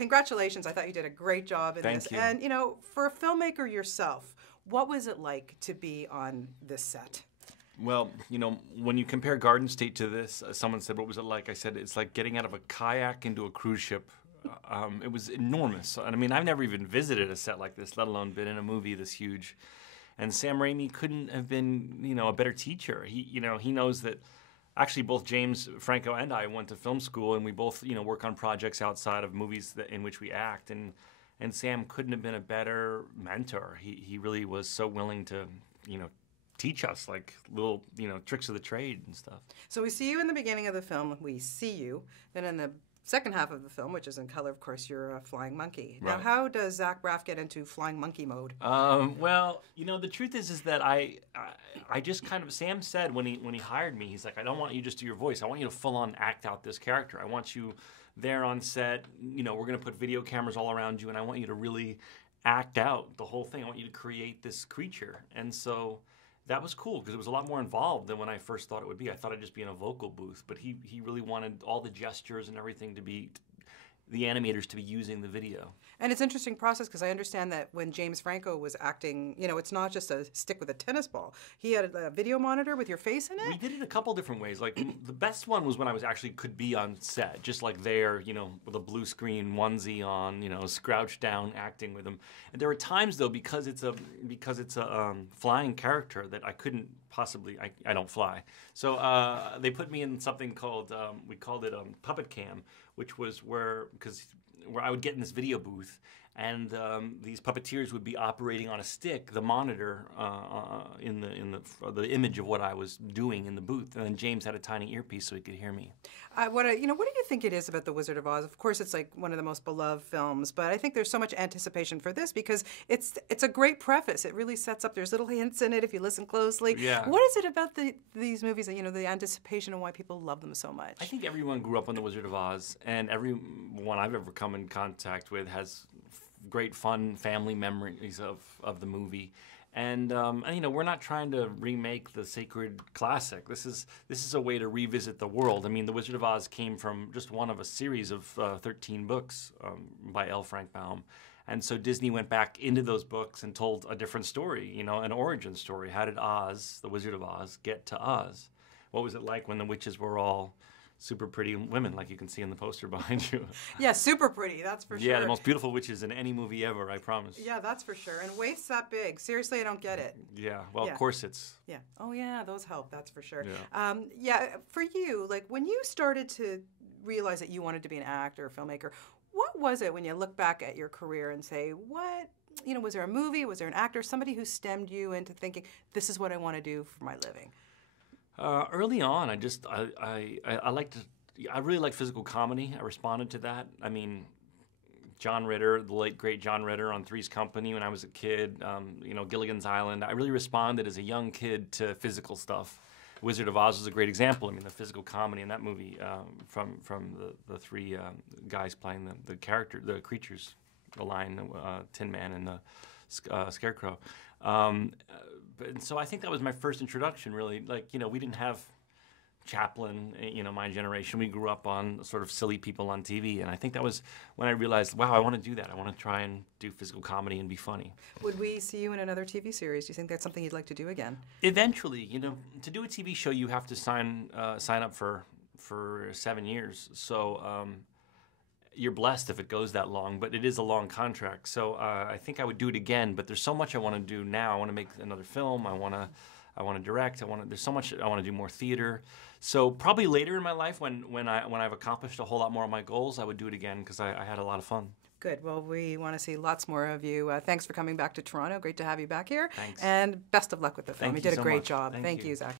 congratulations. I thought you did a great job in this. Thank you. And, you know, for a filmmaker yourself, what was it like to be on this set? Well, you know, when you compare Garden State to this, someone said, what was it like? I said, it's like getting out of a kayak into a cruise ship. It was enormous. And I mean, I've never even visited a set like this, let alone been in a movie this huge. And Sam Raimi couldn't have been, you know, a better teacher. He knows that actually both James, Franco, and I went to film school, and we both, you know, work on projects outside of movies in which we act. And Sam couldn't have been a better mentor. He really was so willing to, you know, teach us like little, you know, tricks of the trade and stuff. So we see you in the beginning of the film. We see you. Then in the second half of the film, which is in color, of course, you're a flying monkey. Right. Now, how does Zach Braff get into flying monkey mode? Well, you know, the truth is that I just kind of, Sam said when he hired me, he's like, I don't want you just to do your voice. I want you to full on act out this character. I want you there on set. You know, we're going to put video cameras all around you, and I want you to really act out the whole thing. I want you to create this creature. And so that was cool because it was a lot more involved than when I first thought it would be. I thought I'd just be in a vocal booth, but he really wanted all the gestures and everything to be, the animators to be using the video. And it's an interesting process because I understand that when James Franco was acting, you know, it's not just a stick with a tennis ball. He had a video monitor with your face in it? We did it a couple different ways. Like, the best one was when I was actually could be on set, just like there, you know, with a blue screen onesie on, you know, crouched down acting with him. And there were times, though, because it's a flying character that I couldn't possibly, I don't fly. So they put me in something called, we called it puppet cam, which was where I would get in this video booth, and these puppeteers would be operating on a stick, the monitor in the image of what I was doing in the booth, and then James had a tiny earpiece so he could hear me. What do you think it is about The Wizard of Oz? Of course, it's like one of the most beloved films, but I think there's so much anticipation for this because it's a great preface. It really sets up. There's little hints in it if you listen closely. Yeah. What is it about these movies that, you know, the anticipation and why people love them so much? I think everyone grew up on The Wizard of Oz, and everyone I've ever come in contact with has great fun family memories of the movie. And you know, we're not trying to remake the sacred classic. This is a way to revisit the world. I mean, The Wizard of Oz came from just one of a series of 13 books by L. Frank Baum. And so Disney went back into those books and told a different story, you know, an origin story. How did Oz, the Wizard of Oz, get to Oz? What was it like when the witches were all super pretty women, like you can see in the poster behind you? Yeah, super pretty, that's for sure. Yeah, the most beautiful witches in any movie ever, I promise. Yeah, that's for sure. And waist that big. Seriously, I don't get it. Yeah, well, yeah. Corsets. Yeah. Oh, yeah, those help, that's for sure. Yeah. Yeah, for you, like when you started to realize that you wanted to be an actor or filmmaker, what was it when you look back at your career and say, what, you know, was there a movie, was there an actor, somebody who stemmed you into thinking, this is what I want to do for my living? Early on, I really liked physical comedy. I responded to that. I mean, John Ritter, the late great John Ritter on Three's Company when I was a kid, you know, Gilligan's Island. I really responded as a young kid to physical stuff. Wizard of Oz was a great example. I mean, the physical comedy in that movie from the three guys playing the creatures, the Lion, Tin Man, and the Scarecrow. And so I think that was my first introduction, really. Like, you know, we didn't have Chaplin, you know, my generation. We grew up on sort of silly people on TV, and I think that was when I realized, wow, I want to do that. I want to try and do physical comedy and be funny. Would we see you in another TV series? Do you think that's something you'd like to do again? Eventually, you know, to do a TV show, you have to sign up for 7 years. So you're blessed if it goes that long, but it is a long contract. So I think I would do it again, but there's so much I want to do now. I want to make another film. I want to direct. There's so much I want to do more theater. So probably later in my life, when I've accomplished a whole lot more of my goals, I would do it again because I had a lot of fun. Good. Well, we want to see lots more of you. Thanks for coming back to Toronto. Great to have you back here. Thanks. And best of luck with the film. Thank You did so a great much. job. Thank you, Zach.